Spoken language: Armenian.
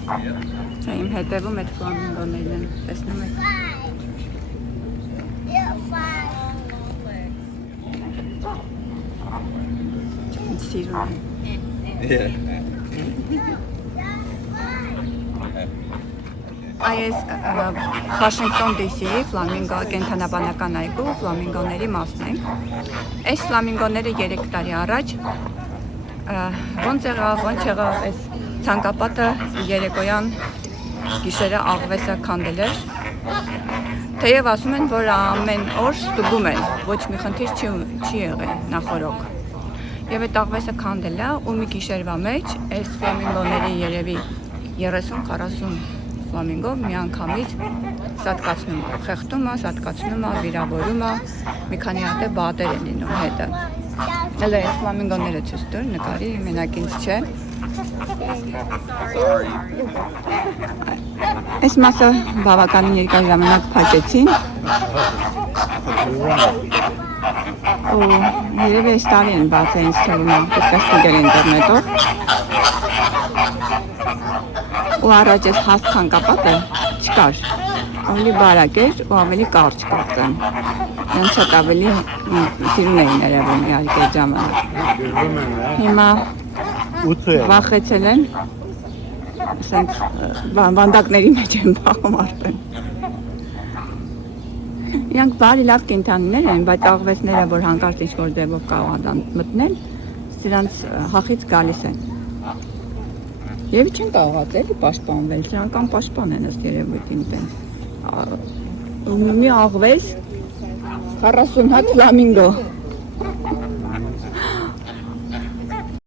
Սա իմ հետևում այդ ֆլամինգոներն են, տեսնում եք։ Սիրուն են։ Այս Վաշինգտոն DC-ի ֆլամինգո կենթանաբանական այգու ֆլամինգոների մասն ենք։ Այս ֆլամինգոները 3 տարի առաջ ոնց եղավ, այս ցանկապատը երեկոյան գիշերը աղվեսը քանդել էր։ Թեև ասում են, որ ամեն օր ստուգում են, ոչ մի խնդիր չի եղել նախորոք։ Եվ այդ աղվեսը քանդել է ու մի գիշերվա մեջ այս ֆլամինգոների երևի 30-40 ֆլամինգո միանգամից սատկացնում է, խեղդում է, սատկացնում է, վիրավորում է, մի քանի հատ բադեր են լինում հետը։ Հələ այս ֆլամինգոները ցույց տուր, նկարի, մենակ ինձ չէ։ Այս մասը բավականին երկար ժամանակ փակեցին։ Ու երևի այս տարի են բացել ինձ թվում է, պետք է ստուգել ինտերնետով։ Ու առաջ այս հաստ ցանկապատը չկար, ավելի բարակ էր ու ավելի կարճ կարծեմ։ Նրանց շատ ավելի սիրուն էին երևում իհարկե ժամանակ։ Հիմա վախեցել են, ասենք վանդակների մեջ են բախում արդեն։ Իրանք բարի լավ կենդանիներ են, բայց աղվեսները, որ հանկարծ ինչ-որ ձևով կարող են մտնել, սրանց հախից գալիս են։ Եվ չեն կարողացել էլի պաշտպանվել, սրանք անպաշտպան են ըստ երևույթին տենց։ Մի աղվես 40 հատ ֆլամինգո